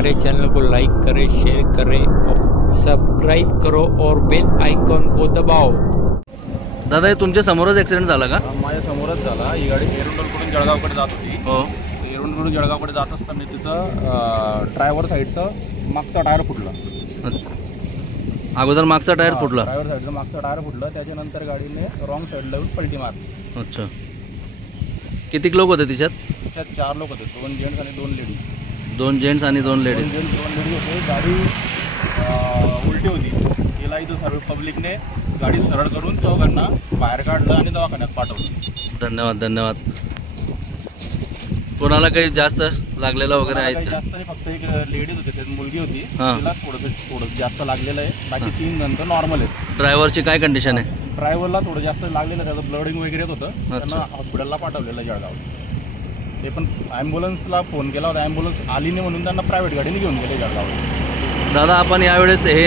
हमारे चैनल को लाइक करें, शेयर करें और सब्सक्राइब करो और बेल आइकॉन को दबाओ। दादा हे तुमच्या समोरच ॲक्सिडेंट झाला का? माझ्या समोरच झाला। ही गाडी एरंडोलकडून जळगावकडे जात होती। हो, एरंडोलकडून जळगावकडे जात असताना तिचं ड्रायव्हर साईडचा मागचा टायर फुटला। अगोदर मागचा टायर फुटला? ड्रायव्हर साईडचा मागचा टायर फुटला, त्याच्यानंतर गाडीने रॉंग साईडला येऊन पलटी मारली। अच्छा, किती लोक होते तिच्यात? त्याच्यात 4 लोक होते, 2 जेंट्स आणि 2 लेडीज। 2 जेंट्स आणि 2 लेडीज। 2 जेंट्स 2 लेडीज होते। गाडी उलटी होती। तिला इथं सर्व पब्लिकने गाडी सरळ करून चौघांना बाहेर काढलं आणि दवाखान्यात पाठवलं। धन्यवाद धन्यवाद। कोणाला काही जास्त लागलेला वगैरे आहे? जास्त नाही, फक्त एक लेडीज होती, त्यात मुलगी होती, हां. तिला थोडं जास्त लागलेलं आहे। बाकी 3 नंतर नॉर्मल आहेत। ड्रायव्हरची काय कंडिशन आहे? ड्रायव्हरला थोडं जास्त लागलेलं, त्याचं ब्लडिंग वगैरे येत होतं, त्यांना हॉस्पिटलला पाठवलेलं जळगाव। ते पण ॲम्ब्युलन्सला फोन केला होता, ॲम्ब्युलन्स आली नाही म्हणून त्यांना प्रायव्हेट गाडीने घेऊन गेले जळगाव। दादा आपण यावेळेस हे